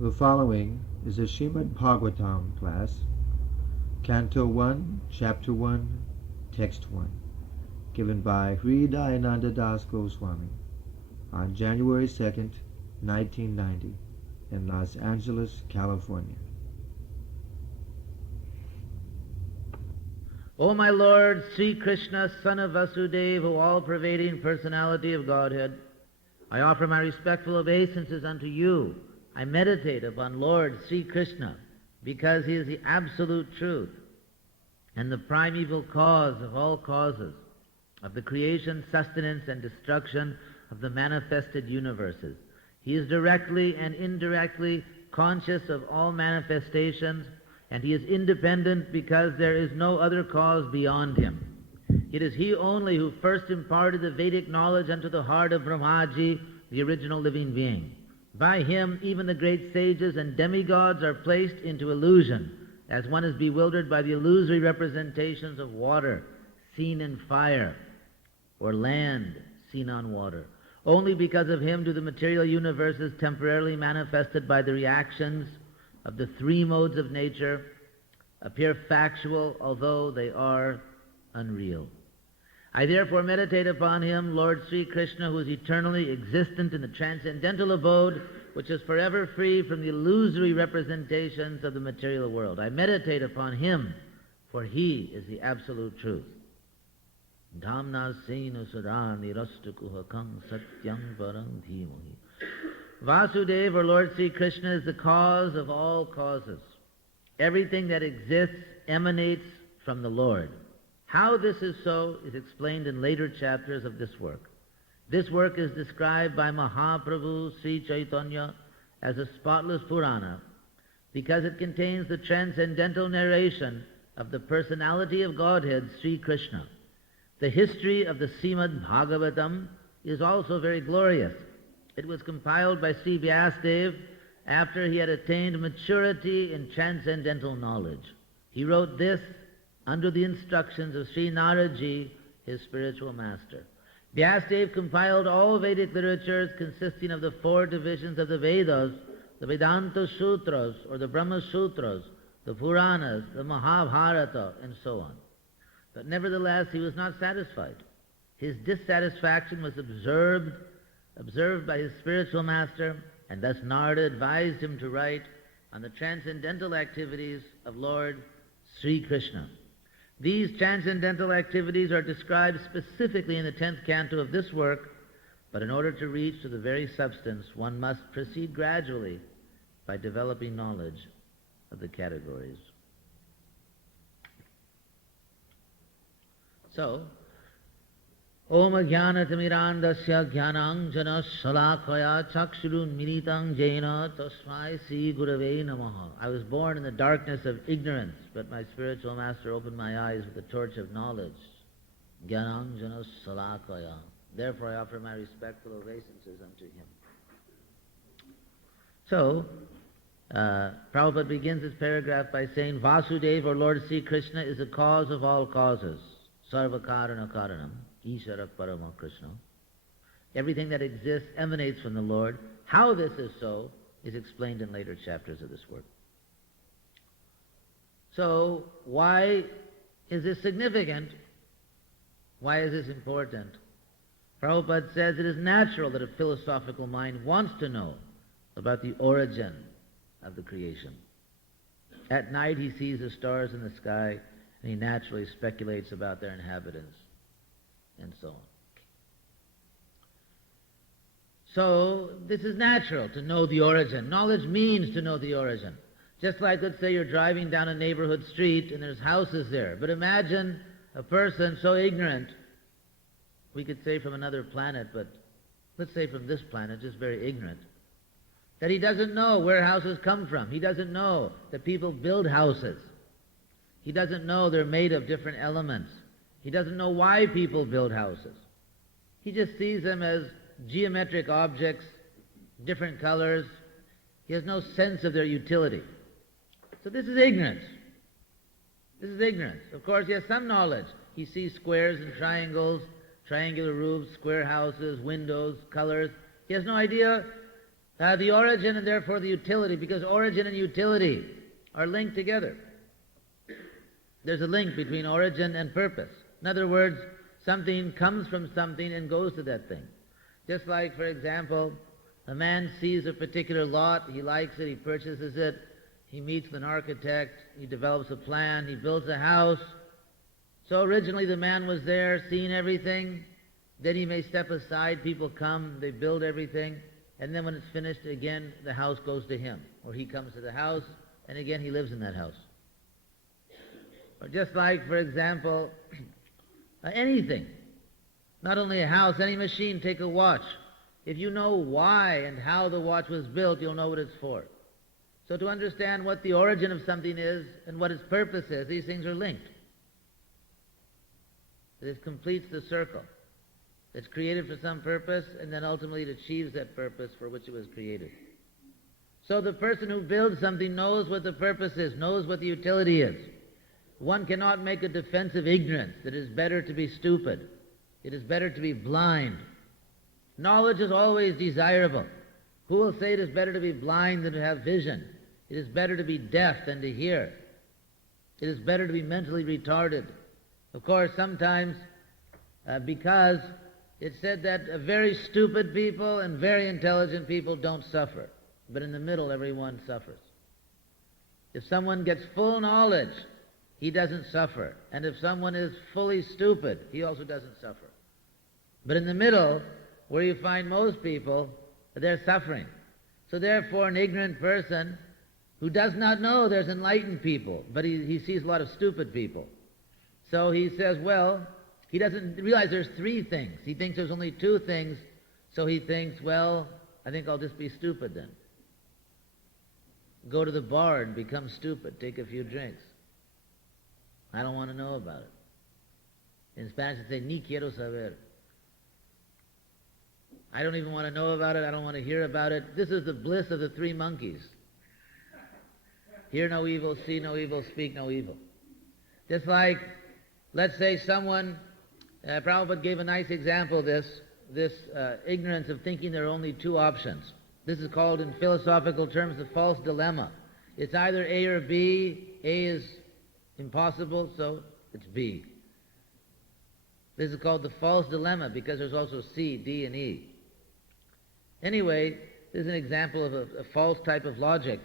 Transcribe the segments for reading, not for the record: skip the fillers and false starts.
The following is a Srimad Bhagavatam class, Canto 1, Chapter 1, Text 1, given by H.D.Goswami Goswami on January 2nd, 1990, in Los Angeles, California. O my Lord, Sri Krishna, Son of Vasudeva, O all-pervading personality of Godhead, I offer my respectful obeisances unto you. I meditate upon Lord Sri Krishna because he is the absolute truth and the primeval cause of all causes, of the creation, sustenance, and destruction of the manifested universes. He is directly and indirectly conscious of all manifestations, and he is independent because there is no other cause beyond him. It is he only who first imparted the Vedic knowledge unto the heart of Brahmaji, the original living being. By him, even the great sages and demigods are placed into illusion, as one is bewildered by the illusory representations of water seen in fire, or land seen on water. Only because of him do the material universes temporarily manifested by the reactions of the three modes of nature appear factual, although they are unreal. I therefore meditate upon him, Lord Sri Krishna, who is eternally existent in the transcendental abode, which is forever free from the illusory representations of the material world. I meditate upon him, for he is the absolute truth. Dhamna sena sadani rastukuhakam satyam param dhimahi. Vasudeva, or Lord Sri Krishna, is the cause of all causes. Everything that exists emanates from the Lord. How this is so is explained in later chapters of this work. This work is described by Mahaprabhu Sri Chaitanya as a spotless Purana because it contains the transcendental narration of the personality of Godhead, Sri Krishna. The history of the Srimad Bhagavatam is also very glorious. It was compiled by Sri Vyasadeva after he had attained maturity in transcendental knowledge. He wrote this under the instructions of Sri Naraji, his spiritual master. Vyasadeva compiled all Vedic literatures consisting of the four divisions of the Vedas, the Vedanta Sutras, or the Brahma Sutras, the Puranas, the Mahabharata, and so on. But nevertheless, he was not satisfied. His dissatisfaction was observed by his spiritual master, and thus Narada advised him to write on the transcendental activities of Lord Sri Krishna. These transcendental activities are described specifically in the 10th canto of this work, but in order to reach to the very substance, one must proceed gradually by developing knowledge of the categories. So, Om Jnanatimirandasya Jnananjana Salakaya Chakshurun Militam Jena Tasmai Sri Gurave Namaha. I was born in the darkness of ignorance, but my spiritual master opened my eyes with the torch of knowledge. Jnananjana Salakaya. Therefore I offer my respectful obeisances unto him. So, Prabhupada begins his paragraph by saying, Vasudeva, or Lord Sri Krishna, is the cause of all causes. Sarva Karana Karanam. Ishara Parama Krishna. Everything that exists emanates from the Lord. How this is so is explained in later chapters of this work. So, why is this significant? Why is this important? Prabhupada says it is natural that a philosophical mind wants to know about the origin of the creation. At night he sees the stars in the sky, and he naturally speculates about their inhabitants, and so on. So this is natural, to know the origin. Knowledge means to know the origin. Just like, let's say you're driving down a neighborhood street and there's houses there. But imagine a person so ignorant, we could say from another planet, but let's say from this planet, just very ignorant, that he doesn't know where houses come from. He doesn't know that people build houses. He doesn't know they're made of different elements. He doesn't know why people build houses. He just sees them as geometric objects, different colors. He has no sense of their utility. So this is ignorance. This is ignorance. Of course, he has some knowledge. He sees squares and triangles, triangular roofs, square houses, windows, colors. He has no idea The origin and therefore the utility, because origin and utility are linked together. There's a link between origin and purpose. In other words, something comes from something and goes to that thing. Just like, for example, a man sees a particular lot, he likes it, he purchases it, he meets with an architect, he develops a plan, he builds a house. So originally the man was there seeing everything, then he may step aside, people come, they build everything, and then when it's finished, again, the house goes to him. Or he comes to the house, and again he lives in that house. Or just like, for example, anything. Not only a house, any machine, take a watch. If you know why and how the watch was built, you'll know what it's for. So to understand what the origin of something is and what its purpose is, these things are linked. This completes the circle. It's created for some purpose, and then ultimately it achieves that purpose for which it was created. So the person who builds something knows what the purpose is, knows what the utility is. One cannot make a defense of ignorance, that it is better to be stupid. It is better to be blind. Knowledge is always desirable. Who will say it is better to be blind than to have vision? It is better to be deaf than to hear. It is better to be mentally retarded. Of course, sometimes, because it's said that very stupid people and very intelligent people don't suffer. But in the middle, everyone suffers. If someone gets full knowledge, he doesn't suffer. And if someone is fully stupid, he also doesn't suffer. But in the middle, where you find most people, they're suffering. So therefore, an ignorant person who does not know there's enlightened people, but he sees a lot of stupid people. So he says, well, he doesn't realize there's three things. He thinks there's only two things, so he thinks, well, I think I'll just be stupid then. Go to the bar and become stupid, take a few drinks. I don't want to know about it. In Spanish they say, ni quiero saber. I don't even want to know about it, I don't want to hear about it. This is the bliss of the three monkeys. Hear no evil, see no evil, speak no evil. Just like, let's say someone, Prabhupada gave a nice example of this ignorance of thinking there are only two options. This is called in philosophical terms the false dilemma. It's either A or B. A is impossible, so it's B. This is called the false dilemma because there's also C, D, and E. Anyway, this is an example of a false type of logic.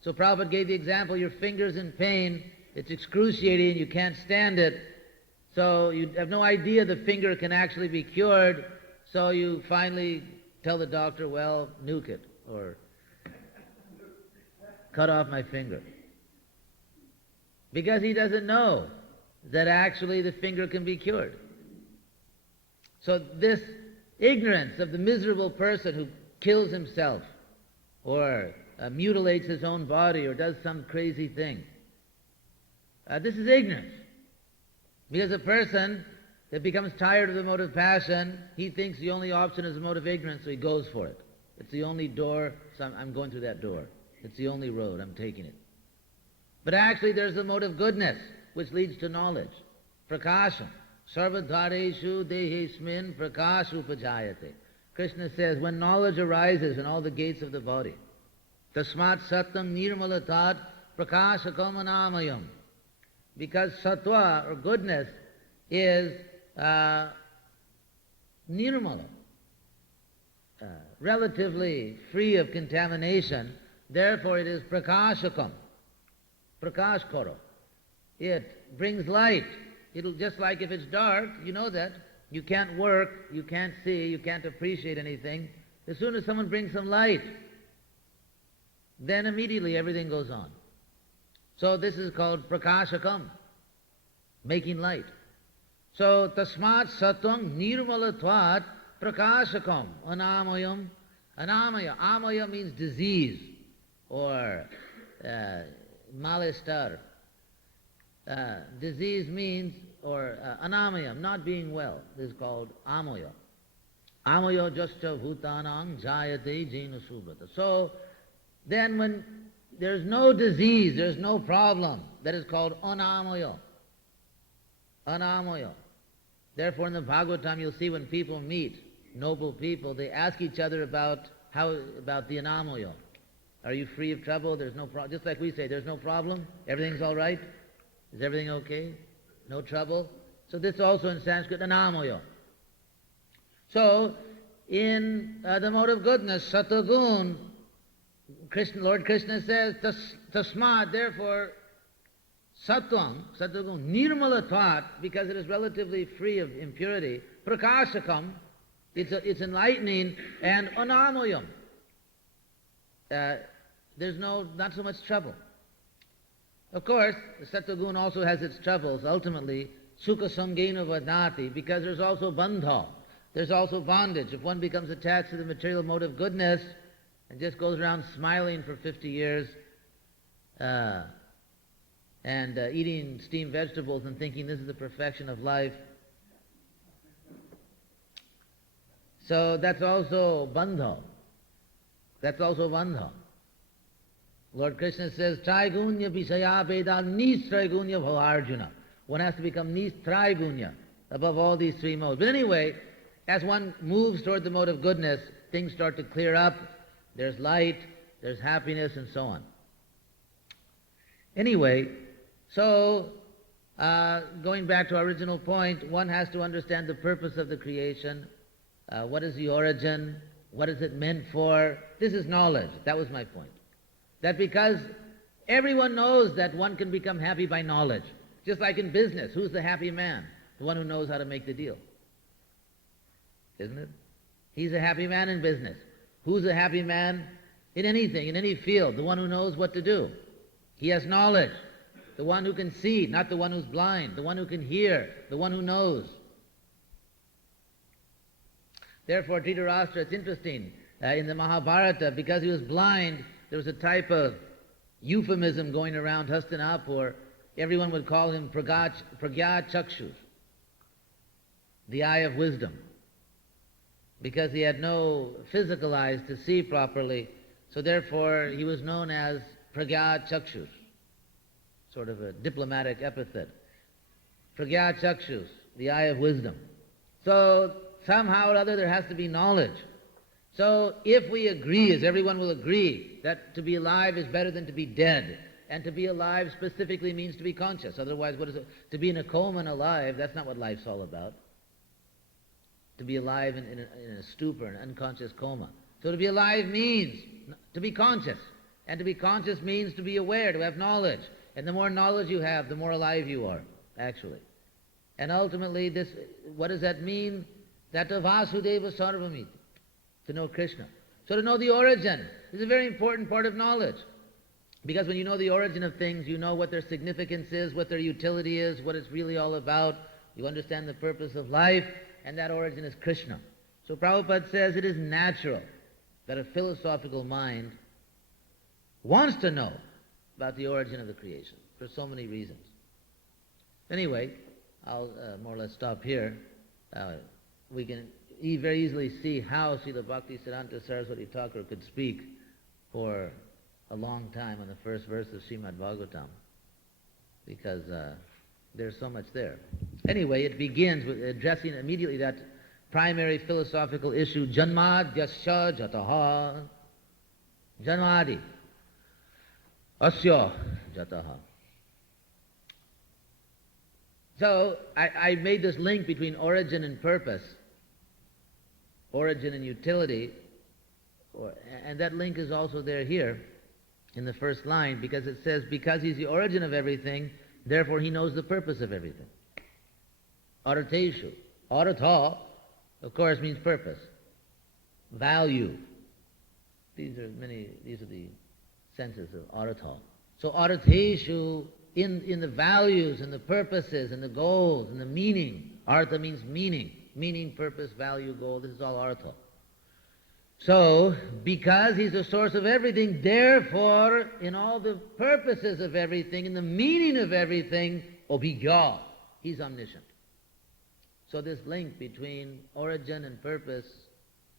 So Prabhupada gave the example, your finger's in pain, it's excruciating, you can't stand it, so you have no idea the finger can actually be cured, so you finally tell the doctor, well, nuke it, or cut off my finger. Because he doesn't know that actually the finger can be cured. So this ignorance of the miserable person who kills himself or mutilates his own body or does some crazy thing, this is ignorance. Because a person that becomes tired of the mode of passion, he thinks the only option is the mode of ignorance, so he goes for it. It's the only door, so I'm going through that door. It's the only road, I'm taking it. But actually there's a mode of goodness, which leads to knowledge. Prakasham. Sarvadhareshu dehesmin prakash upajayate. Krishna says, when knowledge arises in all the gates of the body, tasmat satam nirmalatat prakashakamanamayam. Because sattva, or goodness, is nirmala, relatively free of contamination, therefore it is prakashakam, prakashkaro. It brings light. It'll, just like if it's dark, you know that, you can't work, you can't see, you can't appreciate anything. As soon as someone brings some light, then immediately everything goes on. So this is called prakashakam, making light. So tasmat sattvam nirmalatvat prakashakam anamayam. Anamaya. Amaya means disease or malestar. Disease means, or anamayam, not being well. This is called amaya. Amaya jascha bhutanam jayate jena subrata. So then when there's no disease, there's no problem, that is called anamaya. Anamaya. Therefore in the Bhagavatam you'll see when people meet, noble people, they ask each other about How about the anomalyo? Are you free of trouble? There's no problem. Just like we say, there's no problem. Everything's all right. Is everything okay? No trouble. So this also in Sanskrit, anomalyo. So in the mode of goodness, Satagun, Lord Krishna says, tasmat, therefore, Sattvam, nirmala thought, because it is relatively free of impurity, prakashakam, it's enlightening, and anamayam. There's not so much trouble. Of course, the Sattvagun also has its troubles, ultimately, sukha samgena vadnati, because there's also bandha, there's also bondage. If one becomes attached to the material mode of goodness and just goes around smiling for 50 years, and eating steamed vegetables and thinking this is the perfection of life. So that's also bandha. That's also bandha. Lord Krishna says, Traigunya Visaya Veda Nistraigunya Bhavarjuna. One has to become Nistraigunya, above all these three modes. But anyway, as one moves toward the mode of goodness, things start to clear up. There's light, there's happiness, and so on. Anyway, so, going back to our original point, one has to understand the purpose of the creation. What is the origin? What is it meant for? This is knowledge. That was my point. That because everyone knows that one can become happy by knowledge. Just like in business, who's the happy man? The one who knows how to make the deal. Isn't it? He's a happy man in business. Who's a happy man in anything, in any field? The one who knows what to do. He has knowledge. The one who can see, not the one who's blind. The one who can hear, the one who knows. Therefore, Dhritarashtra, it's interesting, in the Mahabharata, because he was blind, there was a type of euphemism going around Hastinapur. Everyone would call him Pragya Chakshus, the eye of wisdom, because he had no physical eyes to see properly. So therefore, he was known as Pragya Chakshus. Sort of a diplomatic epithet. Pragya Chakshus, the eye of wisdom. So somehow or other there has to be knowledge. So if we agree, as everyone will agree, that to be alive is better than to be dead, and to be alive specifically means to be conscious. Otherwise, what is it? To be in a coma and alive, that's not what life's all about. To be alive in a stupor, an unconscious coma. So to be alive means to be conscious. And to be conscious means to be aware, to have knowledge. And the more knowledge you have, the more alive you are, actually. And ultimately, what does that mean? That Vasudeva Sarvamiti, to know Krishna. So to know the origin is a very important part of knowledge. Because when you know the origin of things, you know what their significance is, what their utility is, what it's really all about. You understand the purpose of life, and that origin is Krishna. So Prabhupada says it is natural that a philosophical mind wants to know about the origin of the creation for so many reasons. Anyway, I'll more or less stop here. We can very easily see how Srila Bhaktisiddhanta Saraswati Thakur could speak for a long time on the first verse of Srimad Bhagavatam, because there's so much there. Anyway, it begins with addressing immediately that primary philosophical issue, Janmadyasya Jataha. Janmadi. Asya Jataha. So, I made this link between origin and purpose, origin and utility, and that link is also there here in the first line, because it says, because he's the origin of everything, therefore he knows the purpose of everything. Arateshu. Arata, of course, means purpose. Value. These are the senses of arata. So arateshu, in the values and the purposes and the goals and the meaning. Artha means meaning. Meaning, purpose, value, goal. This is all artha. So, because he's the source of everything, therefore, in all the purposes of everything, in the meaning of everything, obhigya, he's omniscient. So this link between origin and purpose,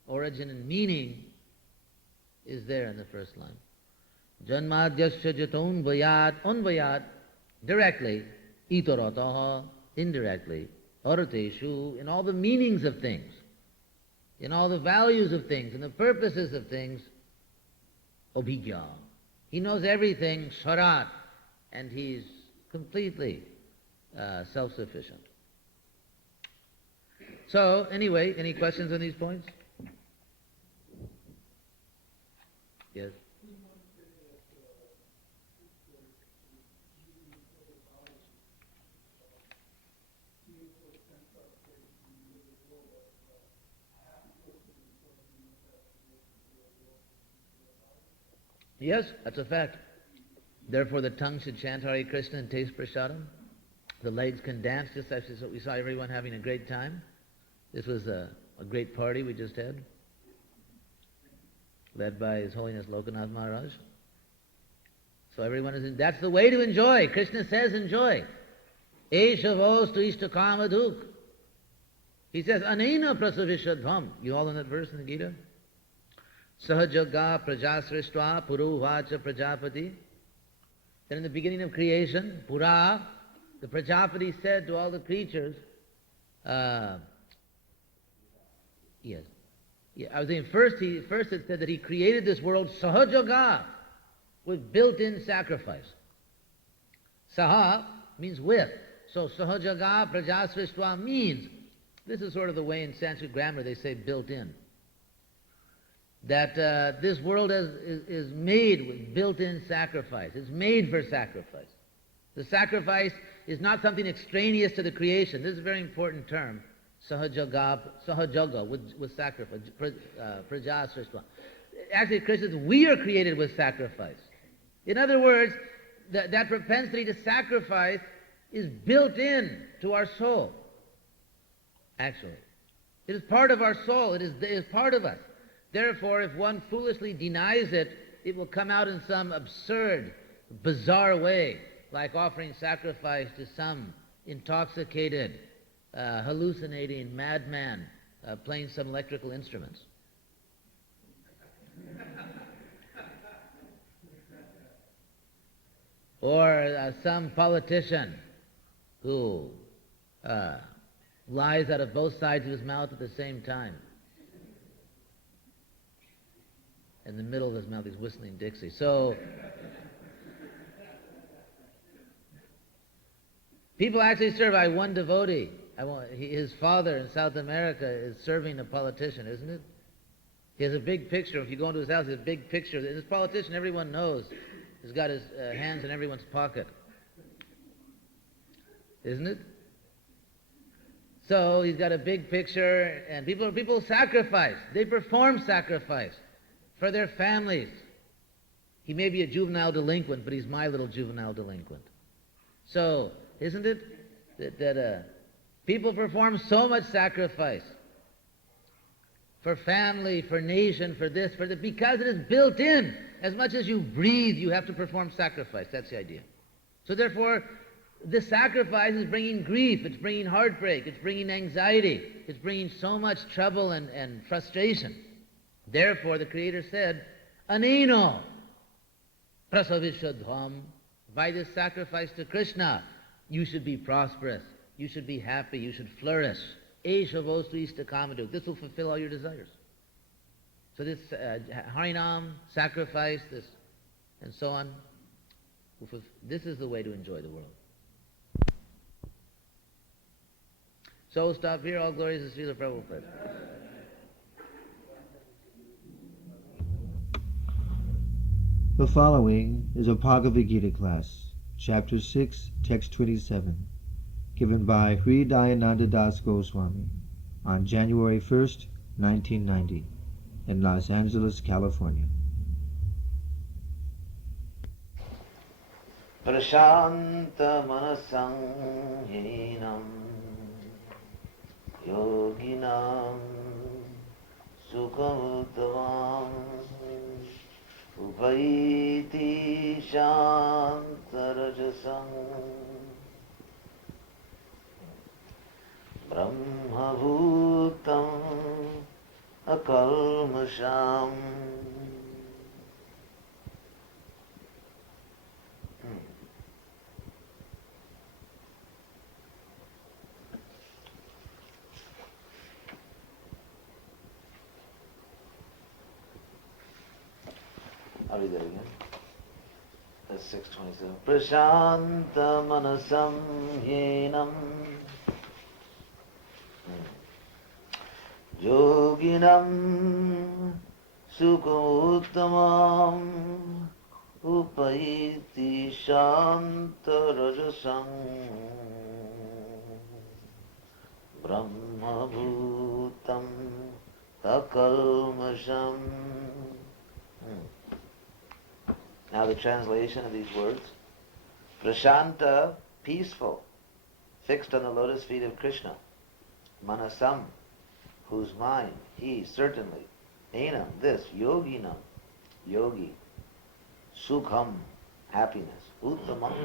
origin and meaning, is there in the first line. Janmadyasya jaton vayat, directly, itarataha, indirectly, arateshu, in all the meanings of things. in all the values of things and the purposes of things, Obhigya. He knows everything, Swarat, and he's completely self-sufficient. So, anyway, any questions on these points? Yes? Yes, that's a fact. Therefore, the tongue should chant Hare Krishna and taste prasadam. The legs can dance, just as we saw everyone having a great time. This was a great party we just had, led by His Holiness Lokanath Maharaj. So everyone is that's the way to enjoy. Krishna says enjoy. Eshavos tu ishtakamāduk. He says, Anena prasavishadhvam. You all know that verse in the Gita? Sahajaga prajasrishtva puruvacha prajapati. Then in the beginning of creation, Pura, the Prajapati said to all the creatures, yes. Yeah, I was saying first it said that he created this world sahajaga, with built-in sacrifice. Saha means with. So sahajaga prajasrishtva means, this is sort of the way in Sanskrit grammar they say built-in. That this world is made with built-in sacrifice. It's made for sacrifice. The sacrifice is not something extraneous to the creation. This is a very important term. Sahajaga, with sacrifice. Prajasrishtva. Actually, Krishna says we are created with sacrifice. In other words, that propensity to sacrifice is built in to our soul. Actually. It is part of our soul. It is part of us. Therefore, if one foolishly denies it, it will come out in some absurd, bizarre way, like offering sacrifice to some intoxicated, hallucinating madman playing some electrical instruments. Or some politician who lies out of both sides of his mouth at the same time. In the middle of his mouth, he's whistling Dixie. So, people actually serve. One devotee, his father in South America is serving a politician, isn't it? He has a big picture. If you go into his house, he has a big picture. This politician, everyone knows, has got his hands in everyone's pocket. Isn't it? So he's got a big picture, and people sacrifice. They perform sacrifice for their families. He may be a juvenile delinquent, but he's my little juvenile delinquent. So, isn't it that people perform so much sacrifice for family, for nation, for this, for that, because it is built in. As much as you breathe, you have to perform sacrifice. That's the idea. So therefore, the sacrifice is bringing grief, it's bringing heartbreak, it's bringing anxiety, it's bringing so much trouble and frustration. Therefore, the Creator said, Aneno prasavishadhvam. By this sacrifice to Krishna, you should be prosperous, you should be happy, you should flourish. Eshavos tu ishtakamāduk. This will fulfill all your desires. So this Harinam, sacrifice, this, and so on, this is the way to enjoy the world. So we'll stop here. All glories to Srila Prabhupada. The following is a Bhagavad Gita class, Chapter 6, Text 27, given by Sri H.D. Goswami on January 1st, 1990, in Los Angeles, California. Prashanta manasam hinam yoginam sukhamuttavam upaiti shantarajasam brahmabhutam akalmasham. I'll read that again. That's 627. Prashanta manasam yenam yoginam sukha upaiti shanta rajasam brahma bhutam takalmasham. Now the translation of these words. Prashanta, peaceful, fixed on the lotus feet of Krishna. Manasam, whose mind, he, certainly. Enam, this, yoginam, yogi. Sukham, happiness. Uttamam,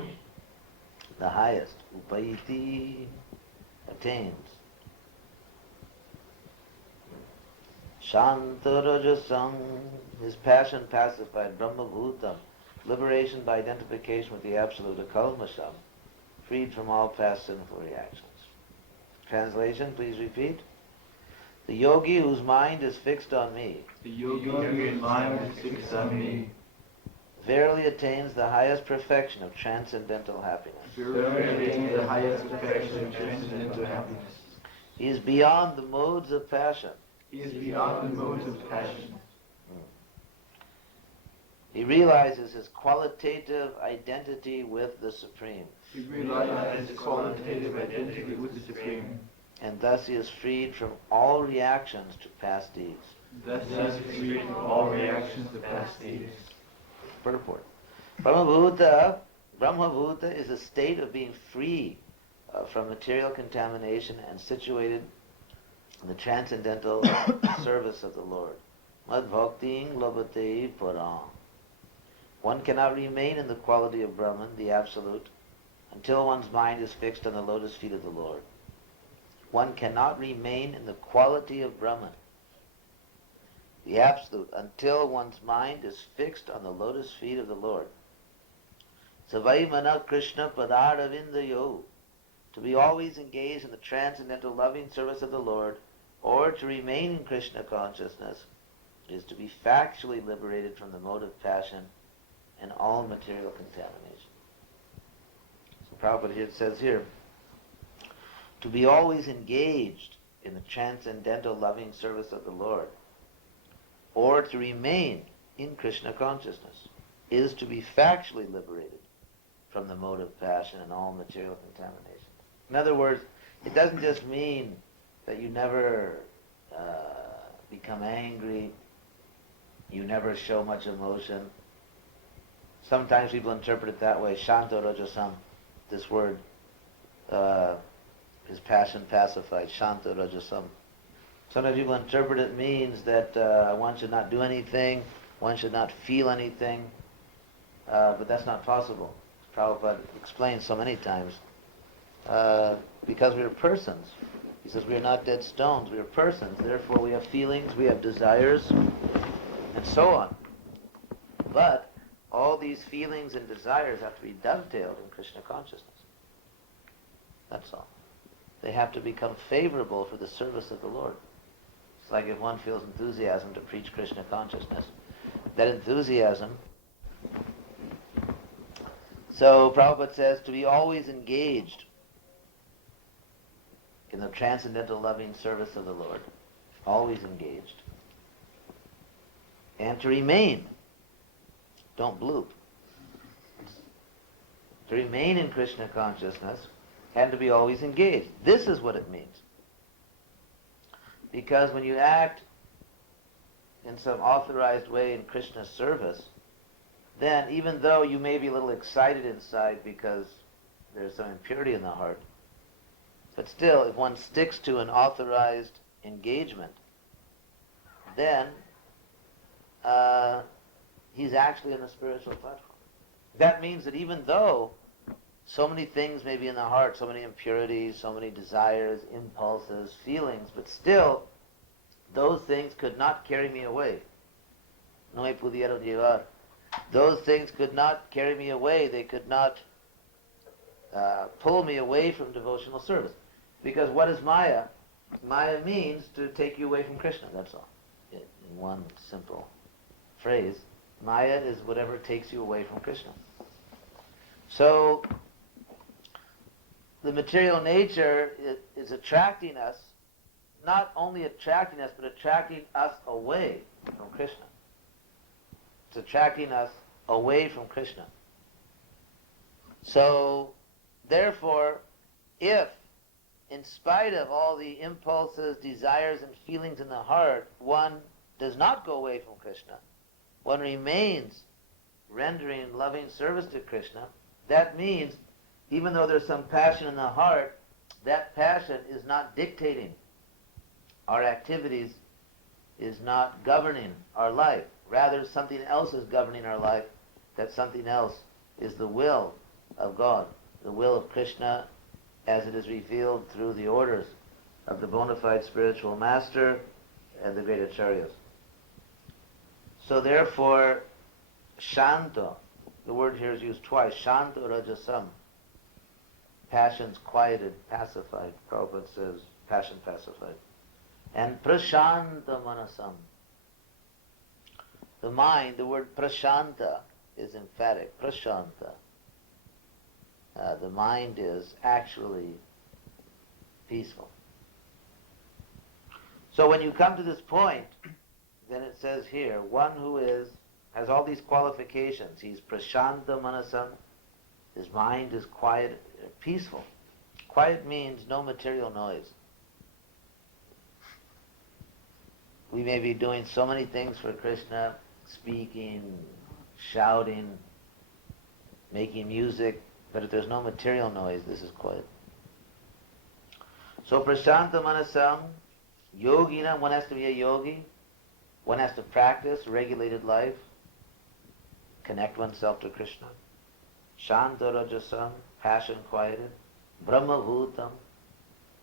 the highest. Upayiti, attains. Shantarajasam, his passion pacified. Brahmabhutam, liberation by identification with the Absolute. Akalmasham, freed from all past sinful reactions. Translation, please repeat. The yogi whose mind is fixed on me. The yogi whose mind is fixed on me. Verily attains the highest perfection of transcendental happiness. Verily attains the highest perfection of transcendental happiness. He is beyond the modes of passion. He is beyond the modes of passion. He realizes his qualitative identity with the Supreme. He realizes his qualitative identity with the Supreme. And thus he is freed from all reactions to past deeds. Thus he is freed from all reactions to past deeds. Purport. Brahmabhuta is a state of being free from material contamination and situated in the transcendental service of the Lord. Mad bhakting labhate param. One cannot remain in the quality of Brahman, the Absolute, until one's mind is fixed on the lotus feet of the Lord. One cannot remain in the quality of Brahman, the Absolute, until one's mind is fixed on the lotus feet of the Lord. Savai mana Krishna padaravindayo, to be always engaged in the transcendental loving service of the Lord, or to remain in Krishna consciousness, is to be factually liberated from the mode of passion and all material contamination. So Prabhupada here says here, to be always engaged in the transcendental loving service of the Lord, or to remain in Krishna consciousness, is to be factually liberated from the mode of passion and all material contamination. In other words, it doesn't just mean that you never become angry, you never show much emotion. Sometimes people interpret it that way, Shanta Rajasam, this word, his passion pacified, Shanta Rajasam. Sometimes people interpret it means that one should not do anything, one should not feel anything, but that's not possible. Prabhupada explains so many times, because we are persons. He says we are not dead stones, we are persons, therefore we have feelings, we have desires, and so on. But all these feelings and desires have to be dovetailed in Krishna consciousness. That's all. They have to become favorable for the service of the Lord. It's like if one feels enthusiasm to preach Krishna consciousness, that enthusiasm. So Prabhupada says to be always engaged in the transcendental loving service of the Lord, always engaged, and to remain, don't bloop, to remain in Krishna consciousness and to be always engaged. This is what it means. Because when you act in some authorized way in Krishna's service, then even though you may be a little excited inside because there's some impurity in the heart, but still, if one sticks to an authorized engagement, then he's actually on the spiritual platform. That means that even though so many things may be in the heart, so many impurities, so many desires, impulses, feelings, but still, those things could not carry me away. No me pudieron llevar. Those things could not carry me away. They could not pull me away from devotional service. Because what is Maya? Maya means to take you away from Krishna, that's all. In one simple phrase, Maya is whatever takes you away from Krishna. So, the material nature is attracting us, not only attracting us, but attracting us away from Krishna. It's attracting us away from Krishna. So, therefore, if, in spite of all the impulses, desires, and feelings in the heart, one does not go away from Krishna, one remains rendering loving service to Krishna, that means, even though there's some passion in the heart, that passion is not dictating our activities, is not governing our life. Rather, something else is governing our life. That something else is the will of God, the will of Krishna as it is revealed through the orders of the bona fide spiritual master and the great acharyas. So therefore, Shanta, the word here is used twice, Shanta Rajasam, passions quieted, pacified. Prabhupada says, passion pacified. And Prashanta Manasam, the mind, the word Prashanta is emphatic, Prashanta. The mind is actually peaceful. So when you come to this point, then it says here, one who has all these qualifications. He's Prashanta Manasam, his mind is quiet, peaceful. Quiet means no material noise. We may be doing so many things for Krishna, speaking, shouting, making music, but if there's no material noise, this is quiet. So Prashanta Manasam, yogina, one has to be a yogi, one has to practice regulated life, connect oneself to Krishna. Shanta Rajasam, passion quieted. Brahma Bhutam,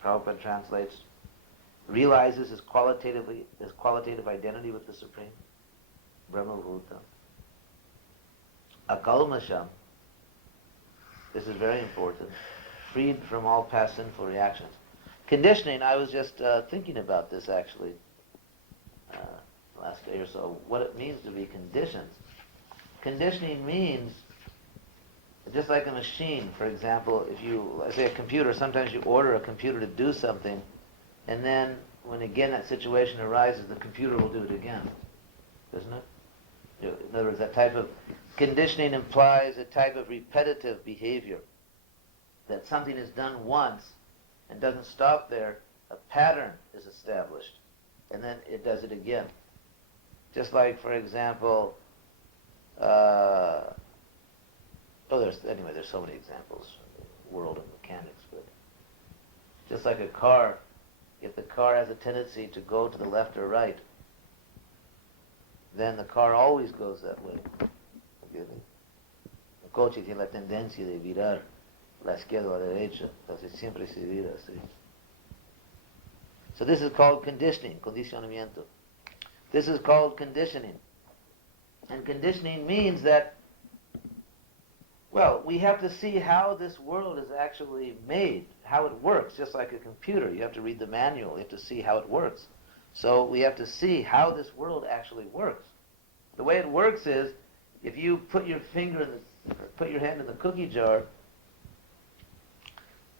Prabhupada translates, realizes his qualitative identity with the Supreme. Brahma Bhutam. Akalmasham, this is very important, freed from all past sinful reactions. Conditioning, I was just thinking about this actually last day or so, what it means to be conditioned. Conditioning means, just like a machine, for example, if you, say a computer, sometimes you order a computer to do something, and then when again that situation arises, the computer will do it again, doesn't it? In other words, that type of conditioning implies a type of repetitive behavior, that something is done once and doesn't stop there, a pattern is established, and then it does it again. Just like, for example, there's so many examples in the world of mechanics, but just like a car, if the car has a tendency to go to the left or right, then the car always goes that way. El coche tiene la tendencia de virar la izquierda o la derecha, entonces siempre se vira así. So this is called conditioning, condicionamiento. This is called conditioning. And conditioning means that, well, we have to see how this world is actually made, how it works, just like a computer. You have to read the manual, you have to see how it works. So we have to see how this world actually works. The way it works is, if you put your hand in the cookie jar,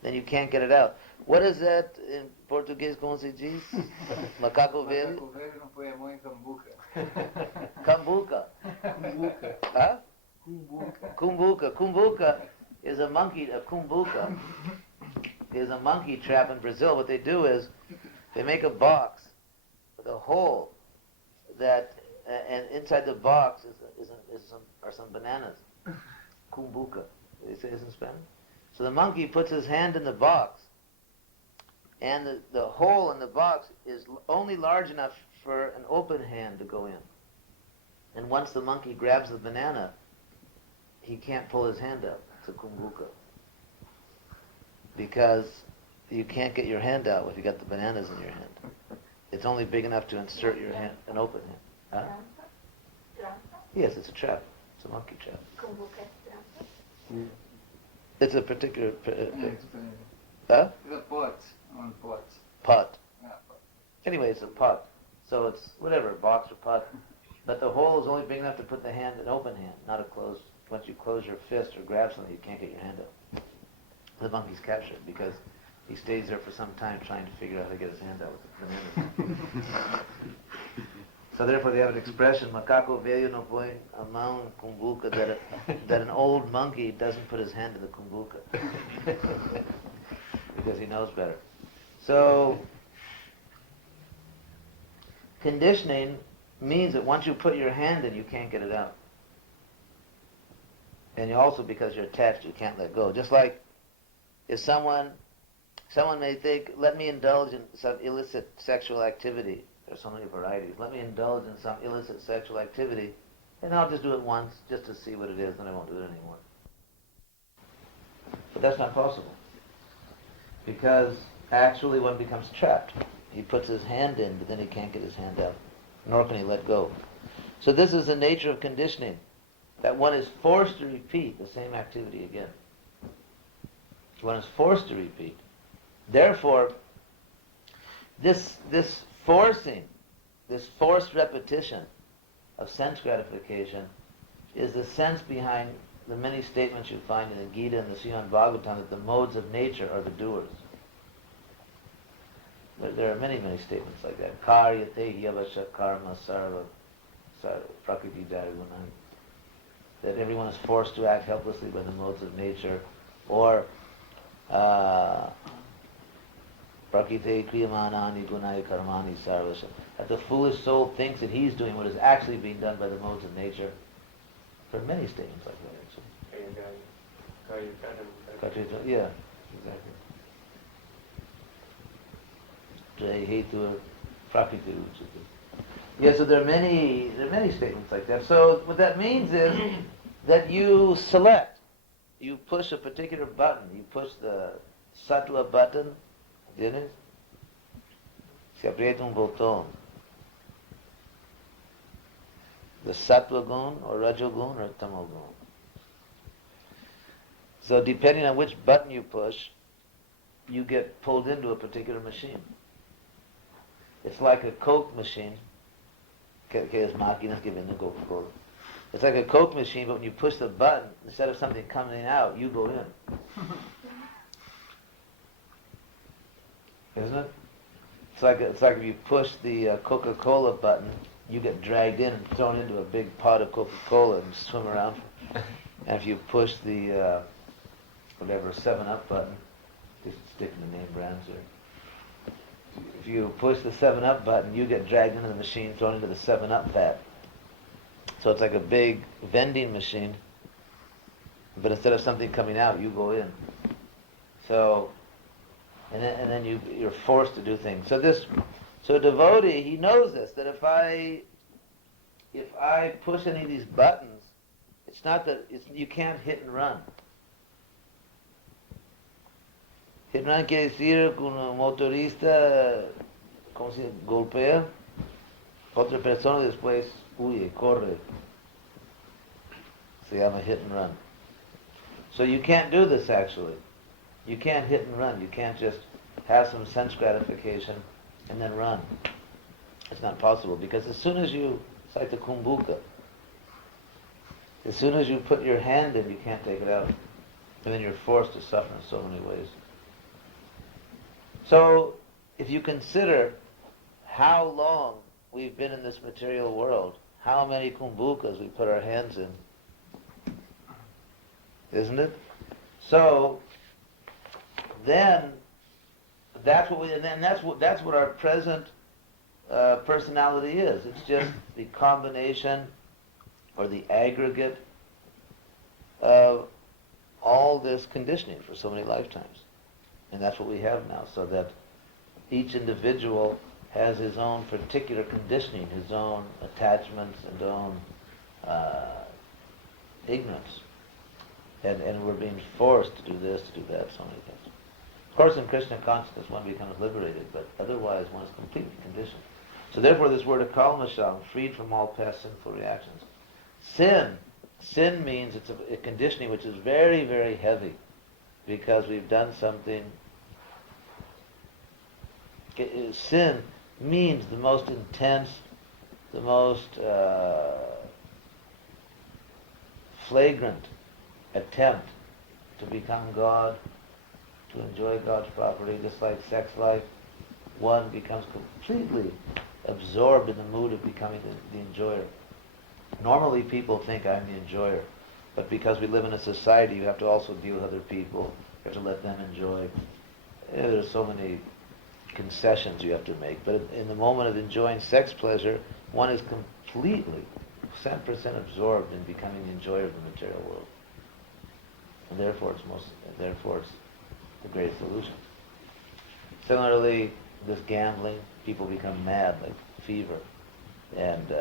then you can't get it out. What is that in Portuguese? ¿Cómo se dice? Macaco velho? Macaco velho não põe a mão em cambuca. Cambuca. Cumbuca. Huh? Cumbuca. Cumbuca. Cumbuca is a monkey. A cumbuca is a monkey trap in Brazil. What they do is they make a box with a hole that, and inside the box are some bananas. Cumbuca. They say this in Spanish. So the monkey puts his hand in the box, and the hole in the box is only large enough for an open hand to go in. And once the monkey grabs the banana, he can't pull his hand out. It's a kumbuka. Because you can't get your hand out if you got the bananas in your hand. It's only big enough to insert your hand, an open hand. Huh? Yes, it's a trap. It's a monkey trap. It's a particular... huh? It's a pot. On pot. Pot. Yeah, pot. Anyway, it's a pot. So it's whatever, box or pot. But the hole is only big enough to put the hand, an open hand, not a closed. Once you close your fist or grab something, you can't get your hand up. The monkey's captured because he stays there for some time trying to figure out how to get his hand out with the banana. So therefore they have an expression, macaco velho no põe a mão em cumbuca, that an old monkey doesn't put his hand in the cumbuca. Because he knows better. So, conditioning means that once you put your hand in, you can't get it out. And you also, because you're attached, you can't let go. Just like if someone may think, let me indulge in some illicit sexual activity. There's so many varieties. Let me indulge in some illicit sexual activity, and I'll just do it once, just to see what it is, and I won't do it anymore. But that's not possible. Because actually one becomes trapped. He puts his hand in, but then he can't get his hand out. Nor can he let go. So this is the nature of conditioning, that one is forced to repeat the same activity again. One is forced to repeat. Therefore, this forcing, this forced repetition of sense gratification is the sense behind the many statements you find in the Gita and the Srimad Bhagavatam that the modes of nature are the doers. There are many, many statements like that. Karyate yavasha karma sarva prakriti jarigunam. That everyone is forced to act helplessly by the modes of nature. Or prakriti kriyamanani gunai karmani sarvasha. That the foolish soul thinks that he's doing what is actually being done by the modes of nature. There are many statements like that, actually. Yeah, exactly. Yeah, so there are many statements like that. So what that means is that you select, you push a particular button. You push the sattva button, ¿entiendes? Se aprieta un botón. The sattva gun or rajogun or tamogun. So depending on which button you push, you get pulled into a particular machine. It's like a Coke machine. It's like a Coke machine, but when you push the button, instead of something coming out, you go in. Isn't it? It's like if you push the Coca-Cola button, you get dragged in and thrown into a big pot of Coca-Cola and swim around. And if you push the whatever 7-Up button, just sticking the name brands there. If you push the 7-Up button, you get dragged into the machine, thrown into the 7-Up vat. So it's like a big vending machine, but instead of something coming out, you go in. So, and then you're forced to do things. So a devotee, he knows this, that if I push any of these buttons, it's not that you can't hit and run. Hit and run quiere decir que un motorista, como se golpea otra persona y después huye, corre. Se llama hit and run. So you can't do this actually. You can't hit and run. You can't just have some sense gratification and then run. It's not possible because as soon as you, it's like the kumbuka. As soon as you put your hand in, you can't take it out. And then you're forced to suffer in so many ways. So, if you consider how long we've been in this material world, how many kumbukas we put our hands in, isn't it? So, then that's what our present personality is. It's just the combination or the aggregate of all this conditioning for so many lifetimes. And that's what we have now, so that each individual has his own particular conditioning, his own attachments and own ignorance. And we're being forced to do this, to do that, so many things. Of course, in Krishna consciousness, one becomes liberated, but otherwise one is completely conditioned. So therefore, this word akalmasham, freed from all past sinful reactions. Sin means it's a conditioning which is very, very heavy, because we've done something. Sin means the most intense flagrant attempt to become God, to enjoy God's property, just like sex life, one becomes completely absorbed in the mood of becoming the enjoyer. Normally people think I'm the enjoyer, but because we live in a society, you have to also deal with other people, you have to let them enjoy. There's so many concessions you have to make, but in the moment of enjoying sex pleasure, one is completely 100% absorbed in becoming the enjoyer of the material world. And therefore it's the greatest illusion. Similarly, this gambling, people become mad like fever, and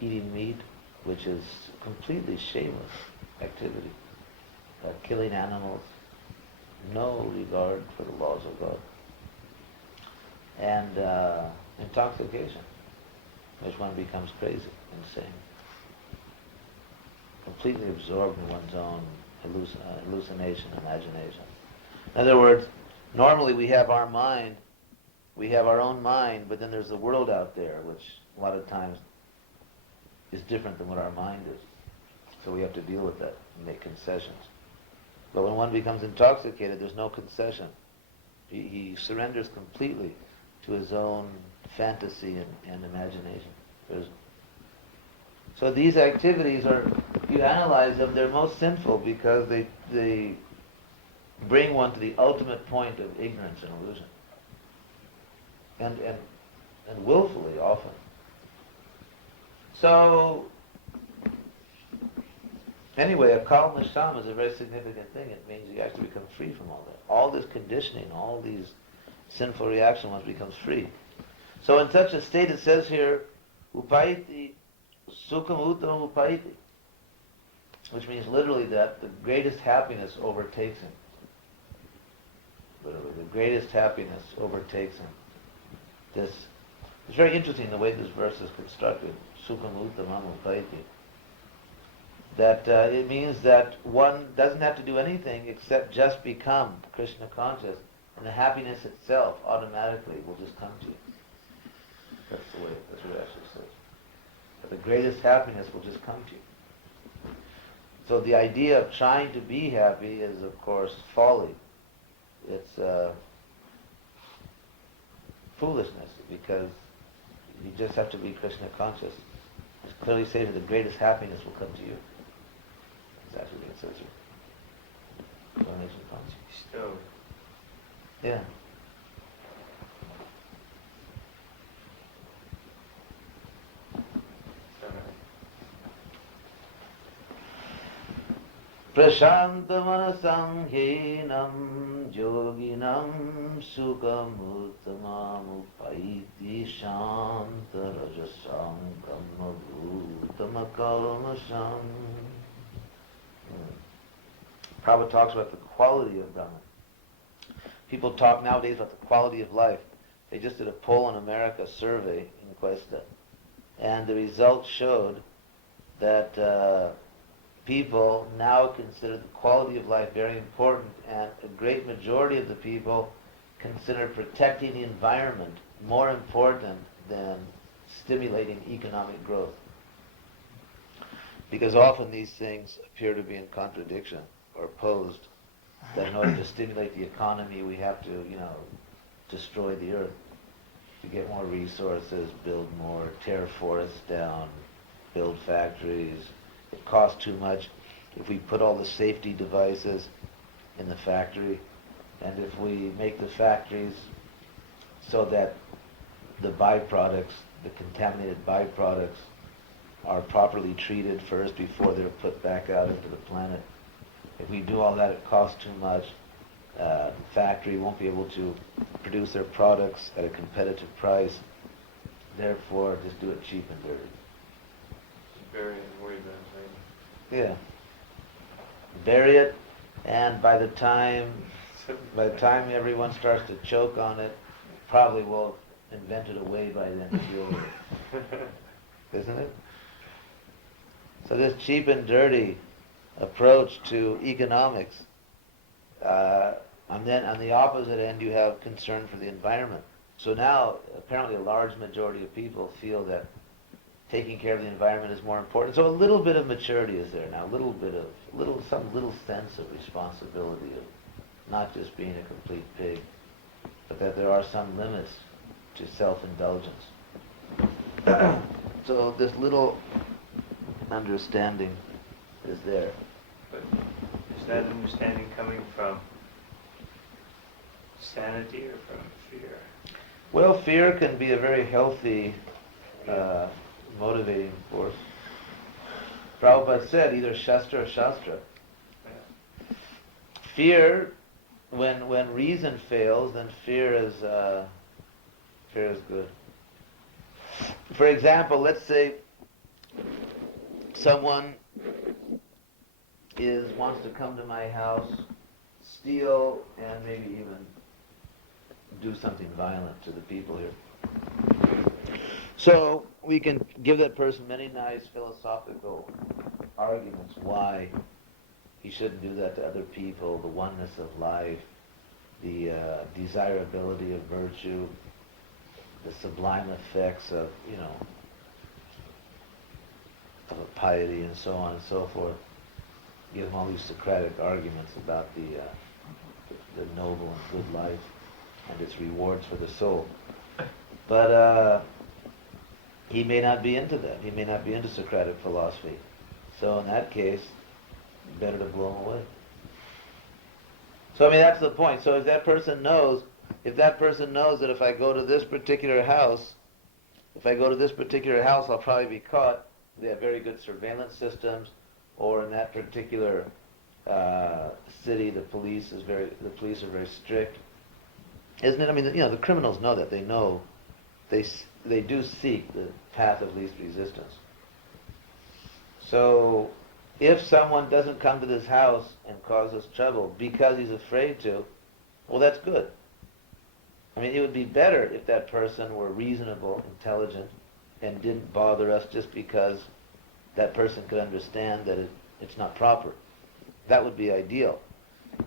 eating meat, which is completely shameless activity, killing animals, no regard for the laws of God, and intoxication, which one becomes crazy, insane, completely absorbed in one's own hallucination, imagination. In other words, normally we have our mind, we have our own mind, but then there's the world out there, which a lot of times is different than what our mind is. So we have to deal with that and make concessions. But when one becomes intoxicated, there's no concession. He surrenders completely to his own fantasy and imagination. So these activities are, if you analyze them, they're most sinful because they bring one to the ultimate point of ignorance and illusion. And willfully often. So anyway, a kal nisham is a very significant thing. It means you actually become free from all that. All this conditioning, all these sinful reactions, one becomes free. So in such a state, it says here, upaiti, sukham uttam upaiti, which means literally that the greatest happiness overtakes him. Literally, the greatest happiness overtakes him. It's very interesting the way this verse is constructed, sukham uttamam upaiti. That it means that one doesn't have to do anything except just become Krishna conscious, and the happiness itself automatically will just come to you. That's what it actually says. That the greatest happiness will just come to you. So the idea of trying to be happy is, of course, folly. It's foolishness, because you just have to be Krishna conscious. It's clearly saying that the greatest happiness will come to you. That's actually what it says here. Donation funds. Stove. Yeah. Prashanta manasam henam yoginam sukam uttamam upaiti shanta rajasam kamma bhutama kalmasham. Prabhupada talks about the quality of Dhamma. People talk nowadays about the quality of life. They just did a poll in America, survey in Cuesta, and the results showed that people now consider the quality of life very important, and a great majority of the people consider protecting the environment more important than stimulating economic growth. Because often these things appear to be in contradiction or opposed, that in order to stimulate the economy we have to, destroy the earth to get more resources, build more, tear forests down, build factories. It costs too much. If we put all the safety devices in the factory, and if we make the factories so that the byproducts, the contaminated byproducts, are properly treated first before they're put back out into the planet. If we do all that, it costs too much. The factory won't be able to produce their products at a competitive price. Therefore, just do it cheap and dirty. Bury it and worry about it later. Yeah. Bury it, and by the time everyone starts to choke on it, probably will have invented a way by then to deal with it. Isn't it? So this cheap and dirty approach to economics, and then on the opposite end you have concern for the environment. So now apparently a large majority of people feel that taking care of the environment is more important. So a little bit of maturity is there now, some little sense of responsibility of not just being a complete pig, but that there are some limits to self-indulgence. So this little understanding is there. But is that understanding coming from sanity or from fear? Well, fear can be a very healthy motivating force. Prabhupada said either Shastra or Shastra. Yeah. Fear, when reason fails, then fear is good. For example, let's say someone wants to come to my house, steal, and maybe even do something violent to the people here. So we can give that person many nice philosophical arguments why he shouldn't do that to other people, the oneness of life, the desirability of virtue, the sublime effects of, of a piety and so on and so forth. Give him all these Socratic arguments about the noble and good life and its rewards for the soul. But he may not be into that. He may not be into Socratic philosophy. So in that case, better to blow him away. So I mean, that's the point. So if that person knows that if I go to this particular house, I'll probably be caught. They have very good surveillance systems, or in that particular city, the police are very strict, isn't it? I mean, the criminals know that. They know, they do seek the path of least resistance. So, if someone doesn't come to this house and cause us trouble because he's afraid to, well, that's good. I mean, it would be better if that person were reasonable, intelligent, and didn't bother us just because that person could understand that it's not proper. That would be ideal.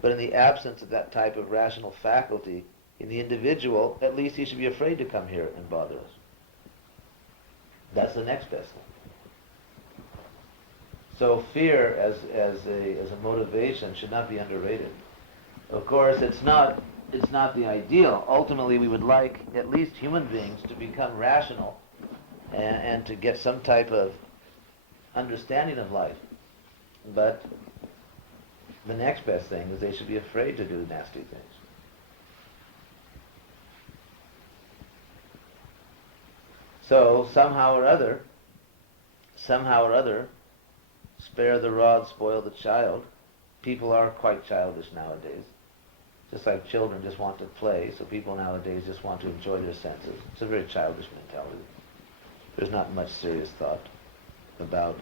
But in the absence of that type of rational faculty in the individual, at least he should be afraid to come here and bother us. That's the next best thing. So fear as a motivation should not be underrated. Of course, it's not the ideal. Ultimately, we would like at least human beings to become rational and to get some type of understanding of life. But the next best thing is they should be afraid to do nasty things. So somehow or other, spare the rod, spoil the child. People are quite childish nowadays. Just like children just want to play, so people nowadays just want to enjoy their senses. It's a very childish mentality. There's not much serious thought about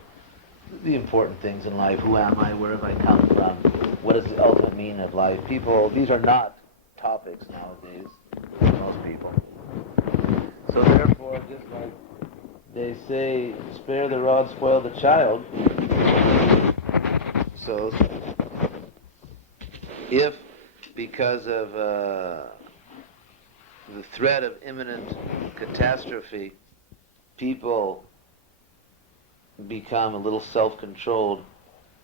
the important things in life. Who am I? Where have I come from? What is the ultimate meaning of life? These are not topics nowadays for most people. So therefore, just like they say, spare the rod, spoil the child. So if, because of the threat of imminent catastrophe, people become a little self-controlled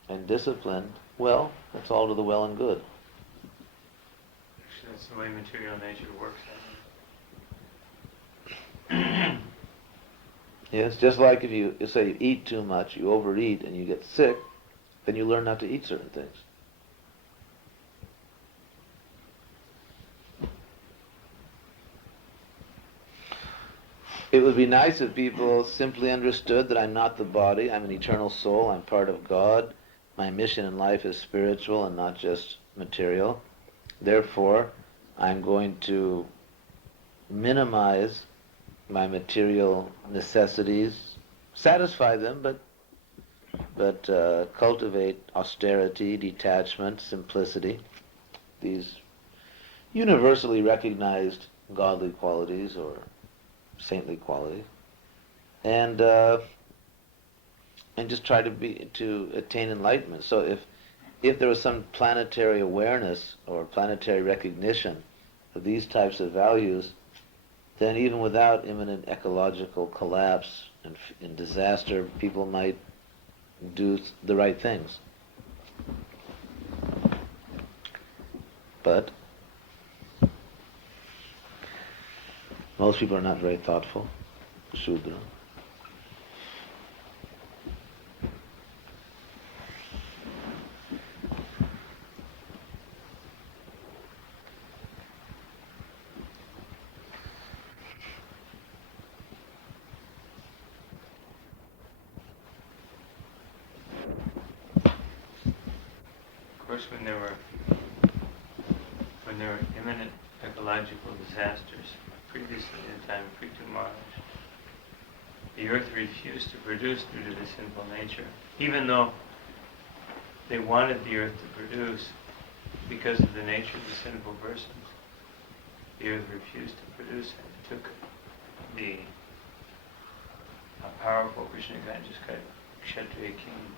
and disciplined, well, that's all to the well and good. Actually, that's the way material nature works. Yes, just like if you say you eat too much, you overeat and you get sick, then you learn not to eat certain things. It would be nice if people simply understood that I'm not the body, I'm an eternal soul, I'm part of God, my mission in life is spiritual and not just material. Therefore, I'm going to minimize my material necessities, satisfy them, but cultivate austerity, detachment, simplicity, these universally recognized godly qualities or saintly qualities, and just try to attain enlightenment. So if there was some planetary awareness or planetary recognition of these types of values, then even without imminent ecological collapse And in disaster, people might do the right things. But most people are not very thoughtful. Shudra. Of course, when there were imminent ecological disasters, previously in the time of Prithu Maharaj, the earth refused to produce due to the sinful nature, even though they wanted the earth to produce because of the nature of the sinful persons. The earth refused to produce, and it took the powerful Krishna conscious Kshatriya king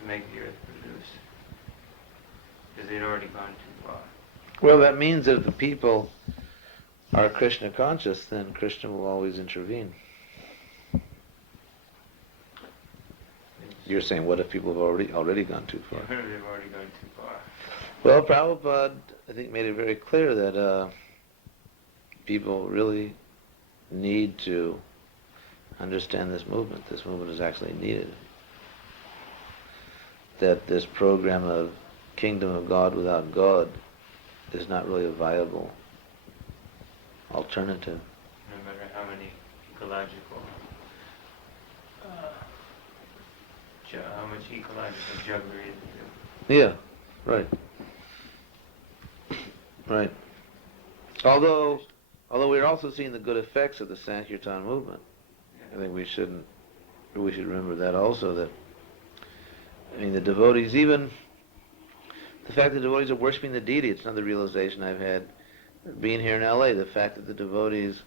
to make the earth produce, because they'd already gone too far. Well, that means that if the people are Krishna conscious, then Krishna will always intervene. You're saying, what if people have already gone too far? Yeah, they've already gone too far. Well, Prabhupada, I think, made it very clear that people really need to understand this movement. This movement is actually needed. That this program of kingdom of God without God is not really a viable alternative. No matter how many ecological, how much ecological jugglery they do. Yeah, right. Right. Although we're also seeing the good effects of the Sankirtan movement. I think we should remember that also, that, I mean, the devotees, even the fact that the devotees are worshiping the deity, it's another realization I've had being here in LA, the fact that the devotees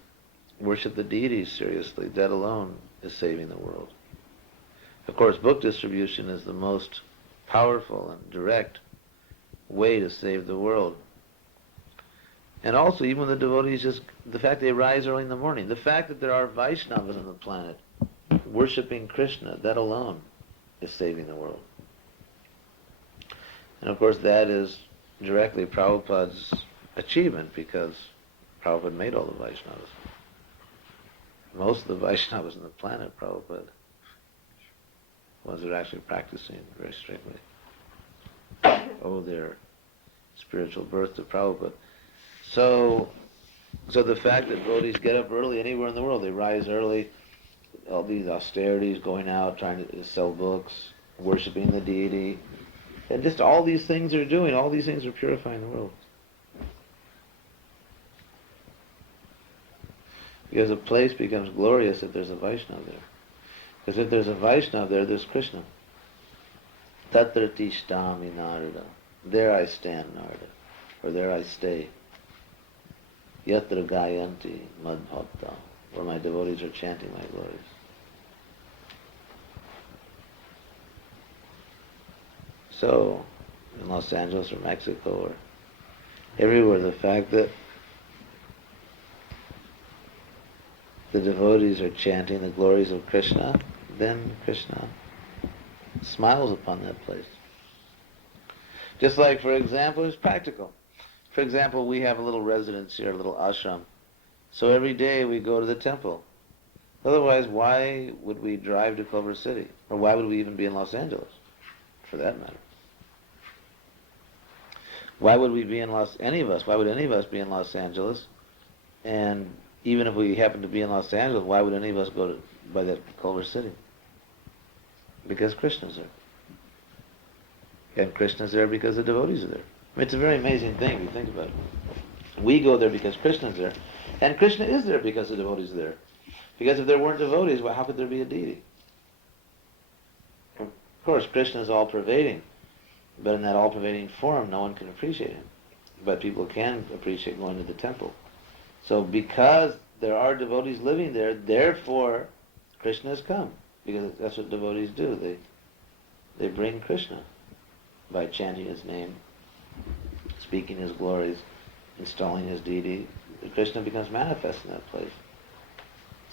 worship the deities seriously, that alone is saving the world. Of course, book distribution is the most powerful and direct way to save the world. And also, even the devotees, just the fact they rise early in the morning, the fact that there are Vaishnavas on the planet worshiping Krishna, that alone is saving the world. And of course, that is directly Prabhupada's achievement, because Prabhupada made all the Vaishnavas. Most of the Vaishnavas on the planet, Prabhupada, ones that are actually practicing very strictly, owe their spiritual birth to Prabhupada. So the fact that devotees get up early anywhere in the world, they rise early, all these austerities, going out, trying to sell books, worshiping the deity, and just all these things they're doing, all these things are purifying the world. Because a place becomes glorious if there's a Vaishnava there. Because if there's a Vaishnava there, there's Krishna. Tatra tishtami Narada. There I stand, Narada. Or there I stay. Yatra gayanti madbhakta. Where my devotees are chanting my glories. So, in Los Angeles or Mexico or everywhere, the fact that the devotees are chanting the glories of Krishna, then Krishna smiles upon that place. Just like, for example, it's practical. For example, we have a little residence here, a little ashram. So every day we go to the temple. Otherwise, why would we drive to Culver City? Or why would we even be in Los Angeles, for that matter? Why would any of us be in Los Angeles? And even if we happen to be in Los Angeles, why would any of us go by that Culver City? Because Krishna's there. And Krishna's there because the devotees are there. I mean, it's a very amazing thing if you think about it. We go there because Krishna's there. And Krishna is there because the devotees are there. Because if there weren't devotees, well, how could there be a deity? Of course, Krishna is all-pervading. But in that all-pervading form, no one can appreciate him. But people can appreciate going to the temple. So because there are devotees living there, therefore Krishna has come. Because that's what devotees do. They bring Krishna by chanting his name, speaking his glories, installing his deity. Krishna becomes manifest in that place.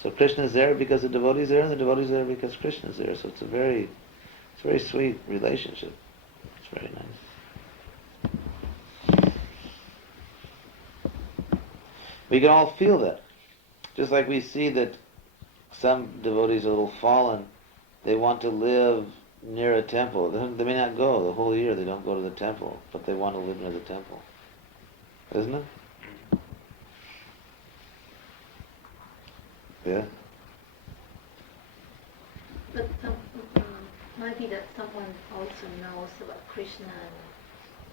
So Krishna is there because the devotee is there, and the devotee is there because Krishna is there. So it's a very sweet relationship. It's very nice. We can all feel that. Just like we see that some devotees are a little fallen, they want to live near a temple. They may not go the whole year, they don't go to the temple, but they want to live near the temple. Isn't it? Yeah? But might be that someone also knows about Krishna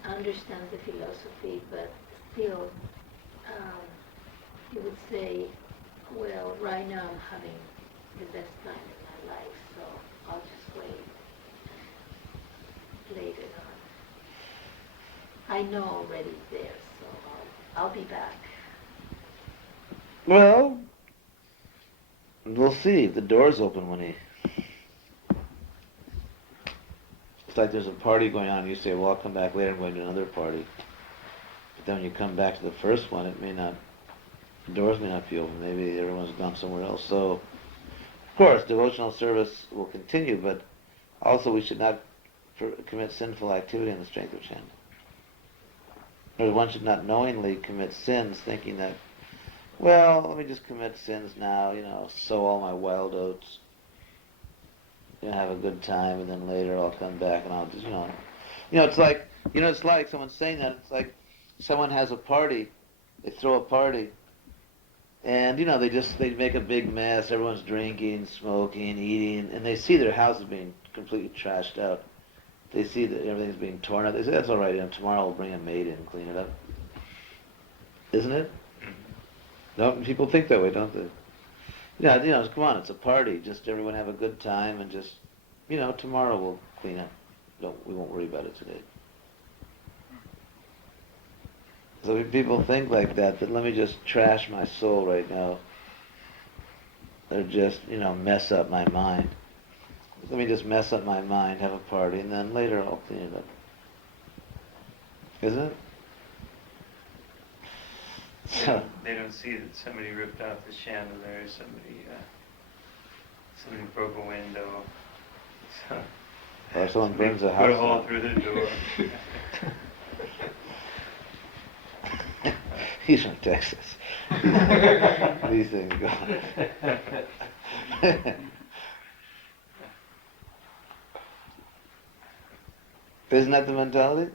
and understands the philosophy, but still he would say, well, right now I'm having the best time in my life, so I'll just wait later on. I know already it's there, so I'll be back. Well, we'll see. The door's open when he... It's like there's a party going on, and you say, well, I'll come back later, I'm going to another party. But then when you come back to the first one, the doors may not be open. Maybe everyone's gone somewhere else. So, of course, devotional service will continue, but also we should not commit sinful activity in the strength of chanting. Or one should not knowingly commit sins thinking that, well, let me just commit sins now, sow all my wild oats, have a good time, and then later I'll come back and I'll just, it's like someone saying that. It's like someone has a party, they throw a party, and they make a big mess. Everyone's drinking, smoking, eating, and they see their house is being completely trashed out. They see that everything's being torn up. They say, that's all right, tomorrow I'll bring a maid in and clean it up. Isn't it? Don't people think that way, don't they? Yeah, come on, it's a party. Just everyone have a good time, and just, tomorrow we'll clean up. We won't worry about it today. So if people think like that let me just trash my soul right now, or just, mess up my mind. Let me just mess up my mind, have a party, and then later I'll clean it up. Isn't it? So, they don't see that somebody ripped out the chandelier, somebody broke a window, or someone burns a put house a hole down. through the door. He's from Texas. These things go. Isn't that the mentality?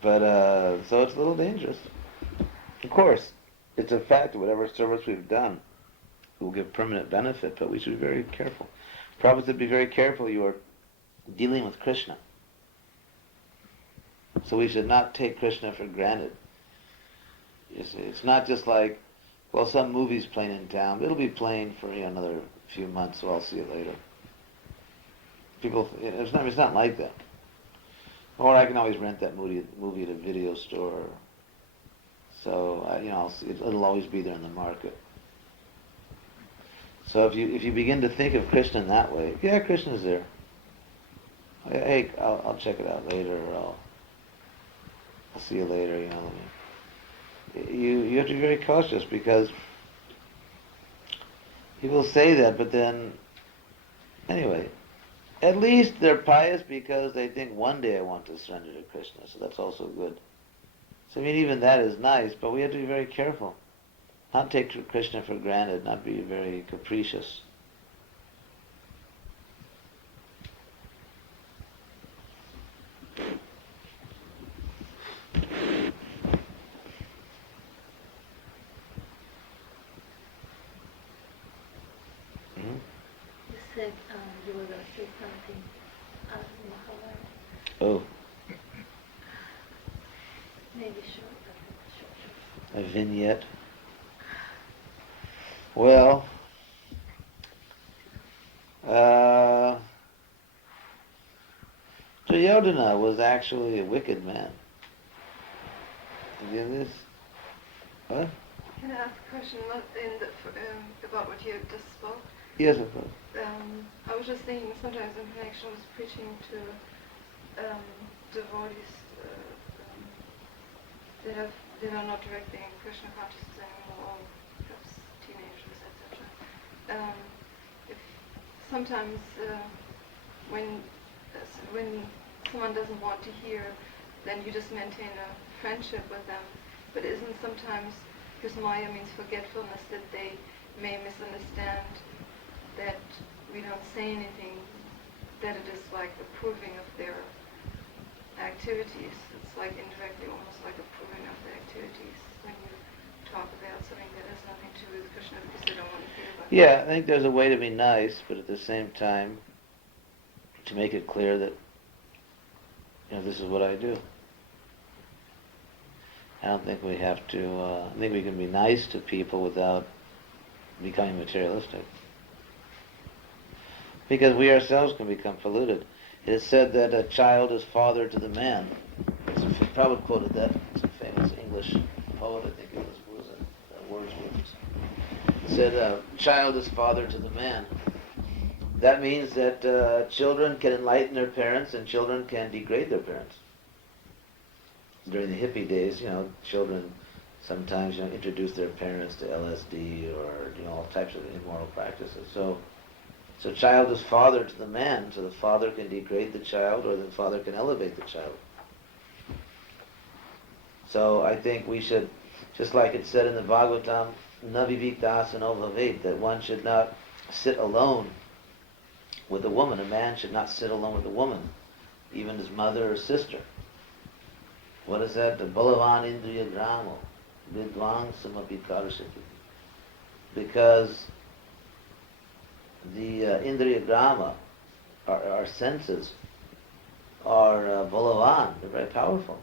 But, so it's a little dangerous. Of course, it's a fact that whatever service we've done will give permanent benefit, but we should be very careful. Prabhupada said, be very careful, you are dealing with Krishna. So we should not take Krishna for granted. You see, it's not just like, well, some movie's playing in town. It'll be playing for another few months, so I'll see it later. It's not like that. Or I can always rent that movie at a video store. So I'll see it'll always be there in the market. So if you begin to think of Krishna in that way, yeah, Krishna's there. Hey, I'll check it out later, or I'll see you later. You have to be very cautious, because people say that, but then anyway, at least they're pious because they think one day I want to surrender to Krishna. So that's also good. So even that is nice, but we have to be very careful. Not take Krishna for granted, not be very capricious. You said you were going to say something on Mahabharata. Oh, Maybe short. a vignette. Well, Duryodhana was actually a wicked man. You get this? What? Can I ask a question about what you just spoke? Yes, of course. I was just thinking sometimes in connection with preaching to devotees that are not directly in Krishna consciousness anymore, or perhaps teenagers, etc. if sometimes when someone doesn't want to hear, then you just maintain a friendship with them. But isn't sometimes, because Maya means forgetfulness, that they may misunderstand that we don't say anything, that it is like approving of their activities. It's like indirectly almost like approving of the activities when you talk about something that has nothing to do with Krishna because they don't want to hear about it. Yeah, I think there's a way to be nice, but at the same time, to make it clear that, this is what I do. I don't think we have to, I think we can be nice to people without becoming materialistic. Because we ourselves can become polluted. It is said that a child is father to the man. Prabhupada quoted that. It's a famous English poet, I think it was Wordsworth. It said, a child is father to the man. That means that children can enlighten their parents and children can degrade their parents. During the hippie days, children sometimes introduce their parents to LSD or all types of immoral practices. So child is father to the man, so the father can degrade the child or the father can elevate the child. So I think we should, just like it said in the Bhagavatam, naviviktasano bhavet, that one should not sit alone with a woman. A man should not sit alone with a woman, even his mother or sister. What is that? The balavan indriya gramo, vidvang samapi karashati. Because the indriya grama, our senses, are balavan, they're very powerful.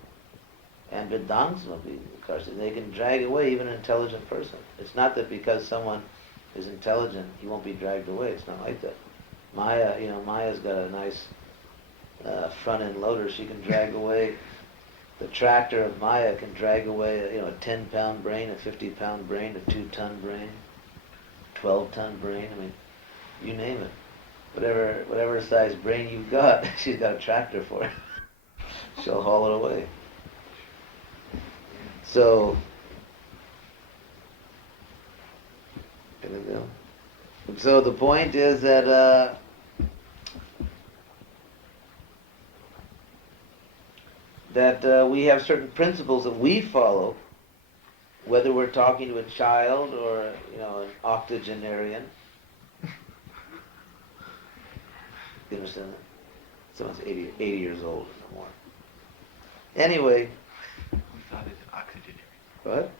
And vidvang samapi karashati, they can drag away even an intelligent person. It's not that because someone is intelligent, he won't be dragged away. It's not like that. Maya's got a nice front-end loader. She can drag away. The tractor of Maya can drag away, a 10-pound brain, a 50-pound brain, a 2-ton brain, 12-ton brain. I mean, you name it. Whatever size brain you've got, she's got a tractor for it. She'll haul it away. So, the point is that we have certain principles that we follow, whether we're talking to a child or an octogenarian. You understand that? Someone's 80 years old or more. Anyway. Who thought it's octogenarian? What?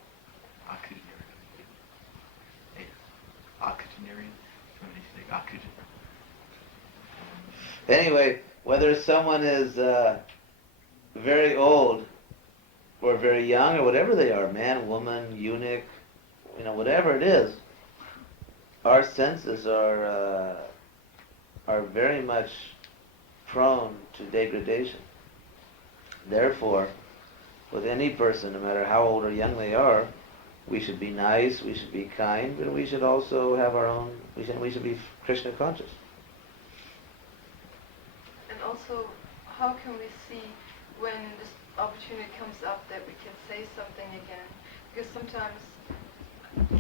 Octogenarian. Hey, octogenarian? Somebody say oxygen. Anyway, whether someone is very old or very young or whatever they are, man, woman, eunuch, whatever it is, our senses are very much prone to degradation. Therefore, with any person, no matter how old or young they are, we should be nice, we should be kind, but we should also have our own, we should be Krishna conscious. And also, how can we see when this opportunity comes up that we can say something again? Because sometimes,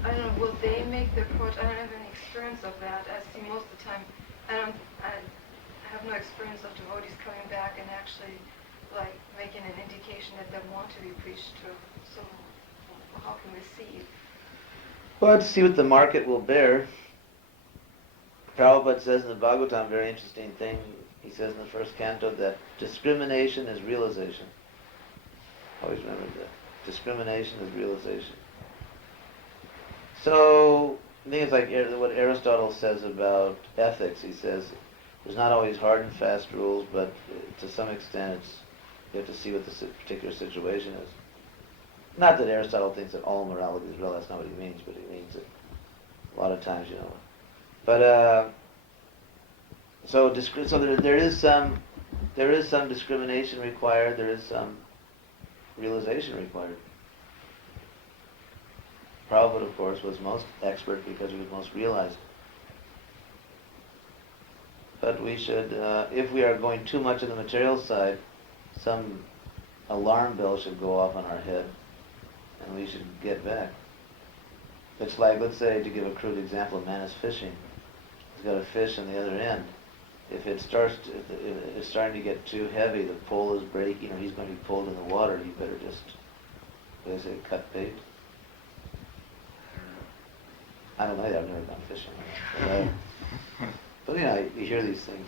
I don't know, will they make the approach? I don't have any experience of that. I see most of the time, I have no experience of devotees coming back and actually making an indication that they want to be preached to. So how can we see? Well, let's see what the market will bear. Prabhupada says in the Bhagavatam a very interesting thing. He says in the first canto that discrimination is realization. Always remember that. Discrimination is realization. So, I think it's like what Aristotle says about ethics. He says there's not always hard and fast rules, but to some extent you have to see what the particular situation is. Not that Aristotle thinks that all morality is real, that's not what he means, but he means that a lot of times, But, so there is some discrimination required, there is some realization required. Prabhupada, of course, was most expert because he was most realized. But we should, if we are going too much on the material side, some alarm bell should go off on our head, and we should get back. It's like, let's say, to give a crude example, a man is fishing. He's got a fish on the other end. If it's starting to get too heavy, the pole is breaking, or he's going to be pulled in the water, you better just, what do they say, cut bait? I don't know, I've never gone fishing. But you hear these things.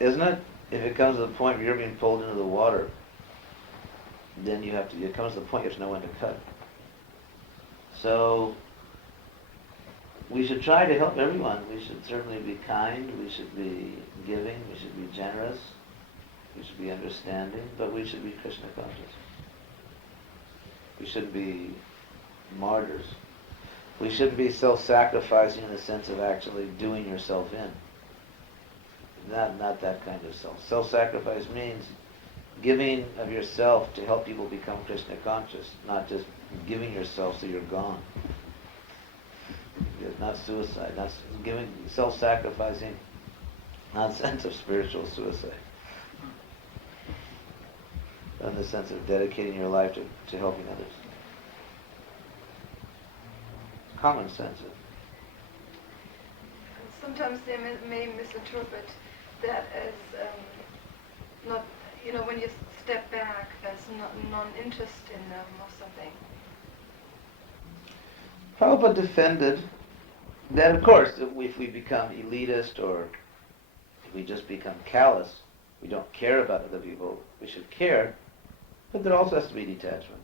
Isn't it? If it comes to the point where you're being pulled into the water, then it comes to the point you have to know when to cut. So, we should try to help everyone. We should certainly be kind, we should be giving, we should be generous, we should be understanding, but we should be Krishna conscious. We shouldn't be martyrs. We shouldn't be self-sacrificing in the sense of actually doing yourself in. Not that kind of self. Self-sacrifice means giving of yourself to help people become Krishna conscious, not just giving yourself so you're gone. Not suicide, not giving, self-sacrificing, not in the sense of spiritual suicide, but in the sense of dedicating your life to helping others. Common sense. Sometimes they may misinterpret that as not, when you step back, as non-interest in them or something. Prabhupada defended that, of course, if we become elitist or if we just become callous, we don't care about other people, we should care, but there also has to be detachment.